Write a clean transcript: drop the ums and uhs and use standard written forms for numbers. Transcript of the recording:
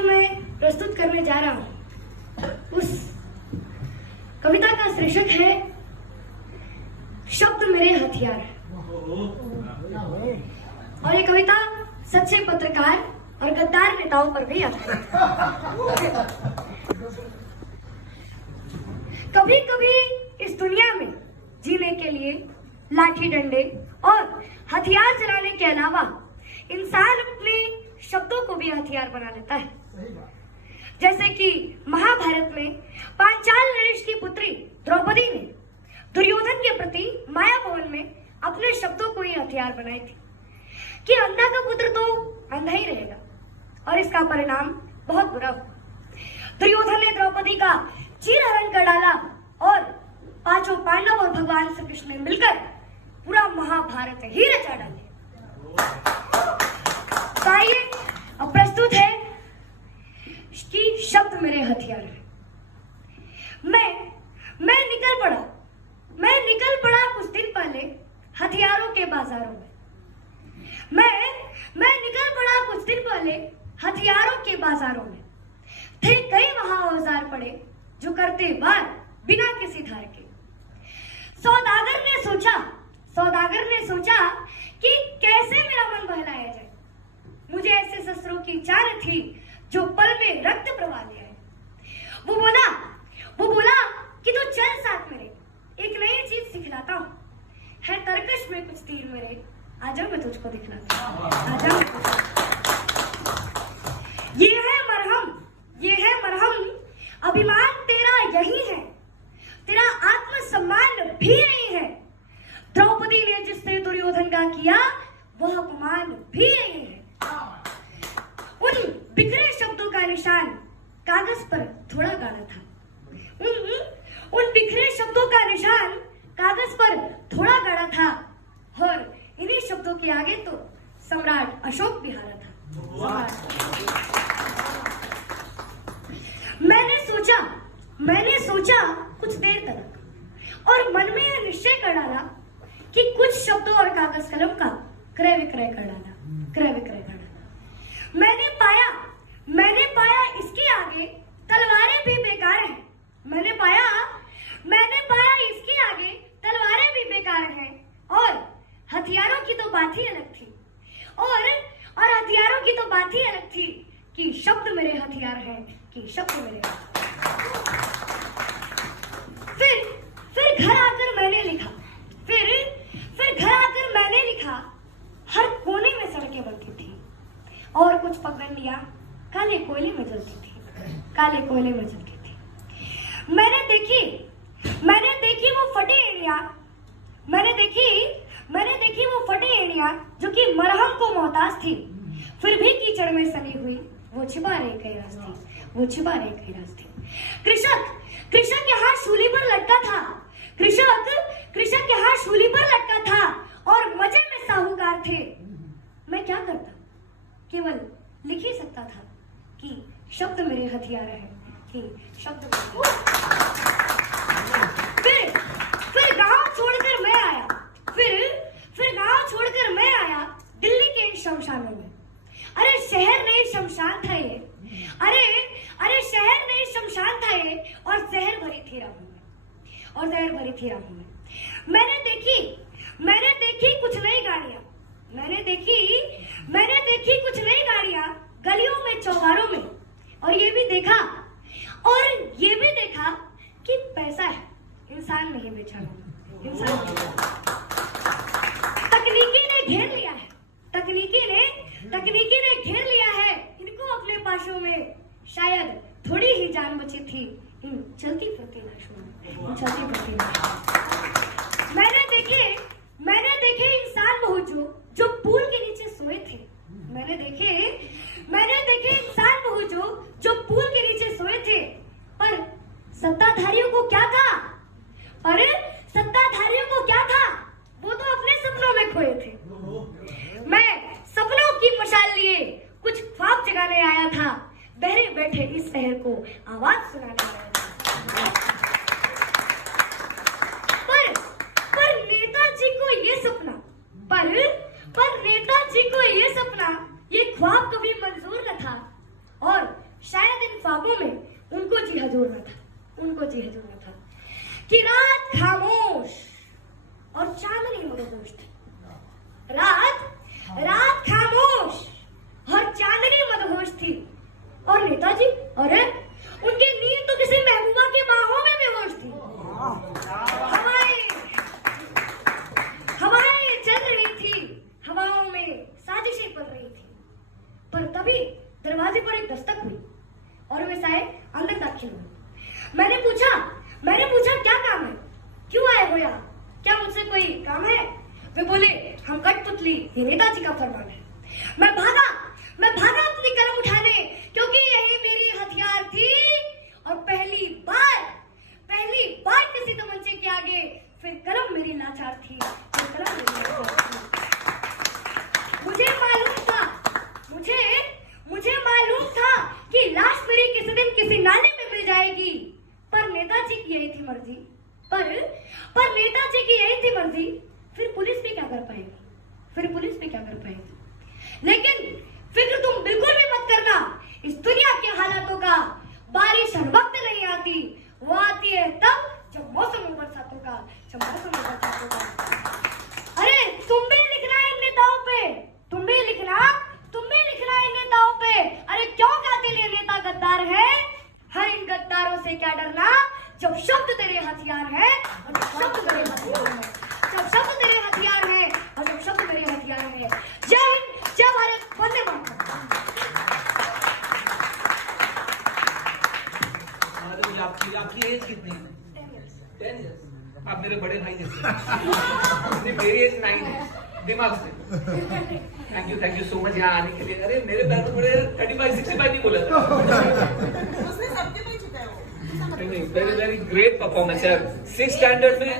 जो मैं प्रस्तुत करने जा रहा हूँ उस कविता का शीर्षक है शब्द मेरे हथियार। और ये कविता सच्चे पत्रकार और गद्दार नेताओं पर भी आधारित है। कभी कभी इस दुनिया में जीने के लिए लाठी डंडे और हथियार चलाने के अलावा इंसान अपने शब्दों को भी हथियार बना लेता है। जैसे कि महाभारत में पांचाल नरेश की पुत्री द्रौपदी ने दुर्योधन के प्रति माया भवन में अपने शब्दों को ही हथियार बनाए थे कि अंधा का पुत्र तो अंधा ही रहेगा और इसका परिणाम बहुत बुरा हुआ। दुर्योधन ने द्रौपदी का चीरहरण कर डाला और पांचों पांडव और भगवान श्री कृष्ण ने मिलकर पूरा महाभारत ही रचा डाले। तो आइए अब प्रस्तुत है कि शब्द मेरे हथियार है। मैं निकल पड़ा कुछ दिन पहले हथियारों के बाजारों में। मैं निकल पड़ा कुछ दिन पहले हथियारों के बाजारों में। थे कई वहां औजार पड़े जो करते वार बिना किसी धार के। सौदागर ने सोचा कि कैसे मेरा मन बहलाया जाए। मुझे ऐसे शस्त्रों की चाह थी जो पल में रक्त प्रवाह ले आए। वो बोला कि तू चल साथ मेरे, एक नई चीज सिखलाता हूँ। है तरकश में कुछ तीर मेरे, आजा मैं तुझको दिखलाता हूँ। आजा ये है मरहम, अभिमान तेरा यही है, तेरा आत्मसम्मान भी यही है। द्रौपदी ने जिससे दुर्योधन का किया वह अपमान भी यही है। उन बिखरे शब्दों का निशान कागज पर थोड़ा गाढ़ा था। उन बिखरे शब्दों का निशान कागज पर थोड़ा गाढ़ा था और इन्हीं शब्दों के आगे तो सम्राट अशोक भी हारा था। मैंने सोचा कुछ देर तक और मन में यह निश्चय कर डाला कि कुछ शब्दों और कागज कलम का क्रय विक्रय कर डाला। मैंने पाया इसके आगे तलवारें भी बेकार हैं। मैंने पाया इसके आगे तलवारें भी बेकार हैं और हथियारों की तो बात ही अलग थी। और हथियारों की तो बात ही अलग थी कि शब्द मेरे हथियार हैं, कि शब्द मेरे फिर घर आकर मैंने लिखा हर कोने में सड़कें बनती थी और कुछ पगडंडियां काले कोयले में जलती थी। मैंने देखी वो फटे एड़ियां जो कि मरहम को मोहताज थी, फिर भी कीचड़ में सनी हुई वो छिपा रही कई राज थी। कृषक यहाँ शूली पर लटका था। कृषक यहाँ शूली पर लटका था और मजे में साहूकार थे। मैं क्या करता, केवल लिख ही सकता था कि शब्द मेरे हथियार हैं, कि शब्द फिर गांव छोड़कर मैं आया दिल्ली के इन शमशानों में। अरे शहर नहीं शमशान था ये, अरे शहर नहीं शमशान था ये, और जहर भरी थी राहों में। मैंने देखी कुछ नई गाड़ियां गलियों में, चौबारों में, और ये भी देखा कि पैसा है, इंसान नहीं बेचारा। तकनीकी ने घेर लिया है इनको अपने पाशों में। शायद थोड़ी ही जान बची थी इन चलती फिरती लाशों में। मैंने देखे इंसान बहुत जो पुल के नीचे सोए थे। मैंने देखे इंसान बहुत जो पुल के नीचे सोए थे। पर सत्ताधारियों को क्या था? वो तो अपने सपनों में खोए थे। मैं सपनों की मशाल लिए कुछ ख्वाब जगाने आया था। बहरे बैठे इस शहर को आवाज सुनाने आया था। पर नेताजी को ये सपना, ये ख्वाब कभी मंजूर न था। और अरे उनकी नींद तो किसी महबूबा की बाहों में बेहोश थी। हवाएं चल रही थी, हवाओं में साजिशें पड़ रही थी। पर तभी दरवाजे पर एक दस्तक हुई और वे साए अंदर दाखिल हुए। मैंने पूछा क्या काम है, क्यों आए हो यहाँ, क्या मुझसे कोई काम है? वे बोले, हम कठपुतली, ये नेताजी का फरमान है। मैं भागा अपनी कलम उठाने, क्योंकि यही मेरी हथियार थी। और पहली बार किसी तमंचे के आगे फिर कलम मेरी लाचार थी। मुझे मालूम था कि लाश मेरी किसी दिन किसी नाले में मिल जाएगी, पर नेताजी की यही थी मर्जी। पर नेताजी की यही थी मर्जी, फिर पुलिस भी क्या कर पाएगी? लेकिन फिक्र तुम बिल्कुल भी मत करना, इस दुनिया के हालातों का। बारिश हर वक्त नहीं आती, वो आती है तब जब मौसम हो बरसातों का। अरे तुम भी लिखना इन नेताओं पे। अरे क्यों कातिल ये नेता गद्दार है? हर इन गद्दारों से क्या डरना, जब शब्द तेरे हथियार है और जब शब्द मेरे हथियार है। जय हिंद, जय भारत, वंदे मातरम। आपकी एज कितनी है? 10 years। आप मेरे बड़े भाई जैसे। मेरी एज 9 है, दिमाग से। थैंक यू सो मच यहाँ आने के लिए। अरे मेरे पैर तो बड़े 35-65 नहीं बोला था। उसने सबके पे चुका है वो। वेरी ग्रेट परफॉर्मेंस यार। 6th स्टैंडर्ड में